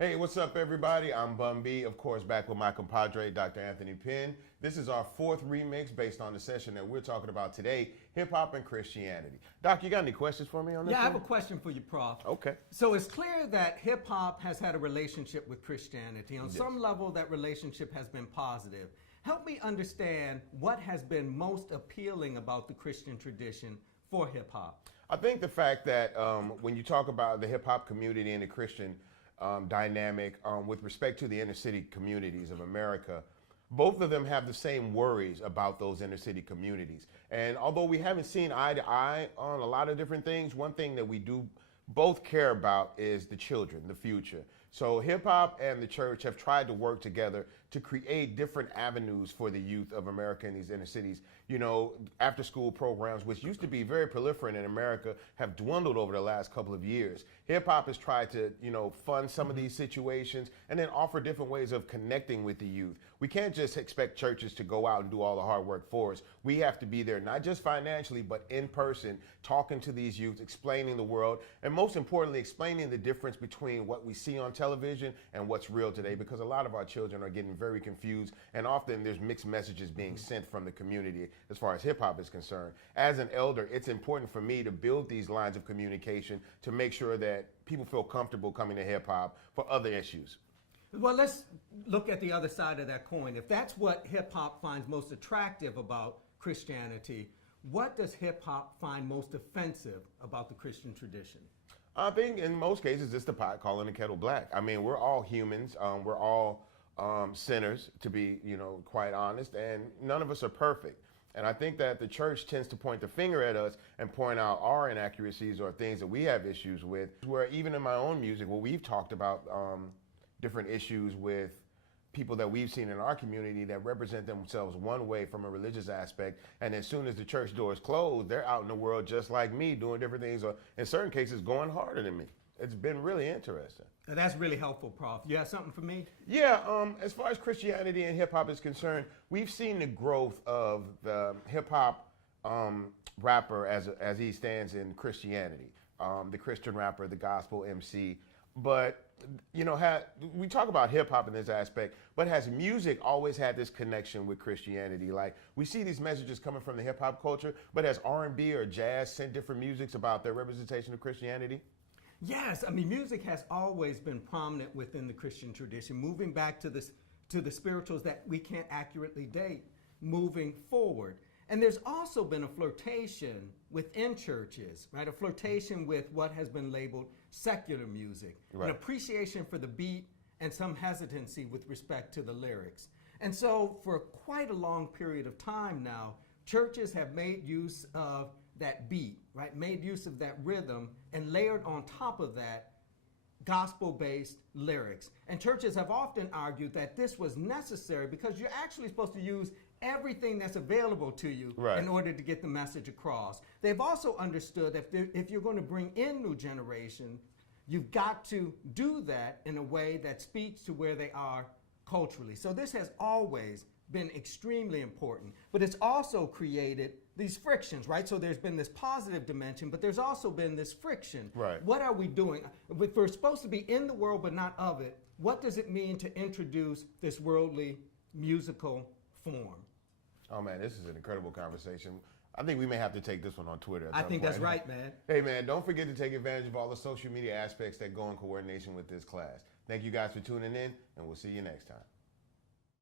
Hey, what's up, everybody? I'm Bun B, of course, back with my compadre, Dr. Anthony Penn. This is our fourth remix based on the session that we're talking about today, hip hop and Christianity. Doc, you got any questions for me on this? Yeah, I have a question for you, Prof. Okay. So it's clear that hip hop has had a relationship with Christianity. On some level, that relationship has been positive. Help me understand what has been most appealing about the Christian tradition for hip hop. I think the fact that when you talk about the hip hop community and the Christian dynamic with respect to the inner city communities of America, both of them have the same worries about those inner city communities. And although we haven't seen eye to eye on a lot of different things, one thing that we do both care about is the children, the future. So hip hop and the church have tried to work together to create different avenues for the youth of America in these inner cities. You know, after school programs, which used to be very proliferant in America, have dwindled over the last couple of years. Hip hop has tried to, fund some of these situations and then offer different ways of connecting with the youth. We can't just expect churches to go out and do all the hard work for us. We have to be there, not just financially, but in person, talking to these youth, explaining the world, and most importantly, explaining the difference between what we see on television and what's real today, because a lot of our children are getting very confused, and often there's mixed messages being sent from the community as far as hip hop is concerned. As an elder, it's important for me to build these lines of communication to make sure that people feel comfortable coming to hip hop for other issues. Well, let's look at the other side of that coin. If that's what hip hop finds most attractive about Christianity, what does hip hop find most offensive about the Christian tradition? I think in most cases it's the pot calling the kettle black. I mean, we're all humans. We're all sinners, to be, quite honest, and none of us are perfect. And I think that the church tends to point the finger at us and point out our inaccuracies or things that we have issues with. Where even in my own music, where we've talked about different issues with people that we've seen in our community that represent themselves one way from a religious aspect, and as soon as the church doors close, they're out in the world just like me, doing different things, or in certain cases going harder than me. It's been really interesting. That's really helpful, Prof. You have something for me? Yeah, as far as Christianity and hip hop is concerned, we've seen the growth of the hip hop rapper as he stands in Christianity, the Christian rapper, the gospel MC. But we talk about hip hop in this aspect, but has music always had this connection with Christianity? Like, we see these messages coming from the hip hop culture, but has R&B or jazz sent different musics about their representation of Christianity? Yes, I mean, music has always been prominent within the Christian tradition, moving back to the spirituals that we can't accurately date, moving forward. And there's also been a flirtation within churches, right? A flirtation with what has been labeled secular music, right. An appreciation for the beat and some hesitancy with respect to the lyrics. And so for quite a long period of time now, churches have made use of that beat, right? Made use of that rhythm and layered on top of that gospel-based lyrics. And churches have often argued that this was necessary because you're actually supposed to use everything that's available to you in order to get the message across. They've also understood that if you're going to bring in new generation, you've got to do that in a way that speaks to where they are culturally. So this has always been extremely important, but it's also created these frictions, right? So there's been this positive dimension, but there's also been this friction. Right. What are we doing? If we're supposed to be in the world but not of it, what does it mean to introduce this worldly musical form? Oh man, this is an incredible conversation. I think we may have to take this one on Twitter. I think that's right, man. Hey man, don't forget to take advantage of all the social media aspects that go in coordination with this class. Thank you guys for tuning in, and we'll see you next time.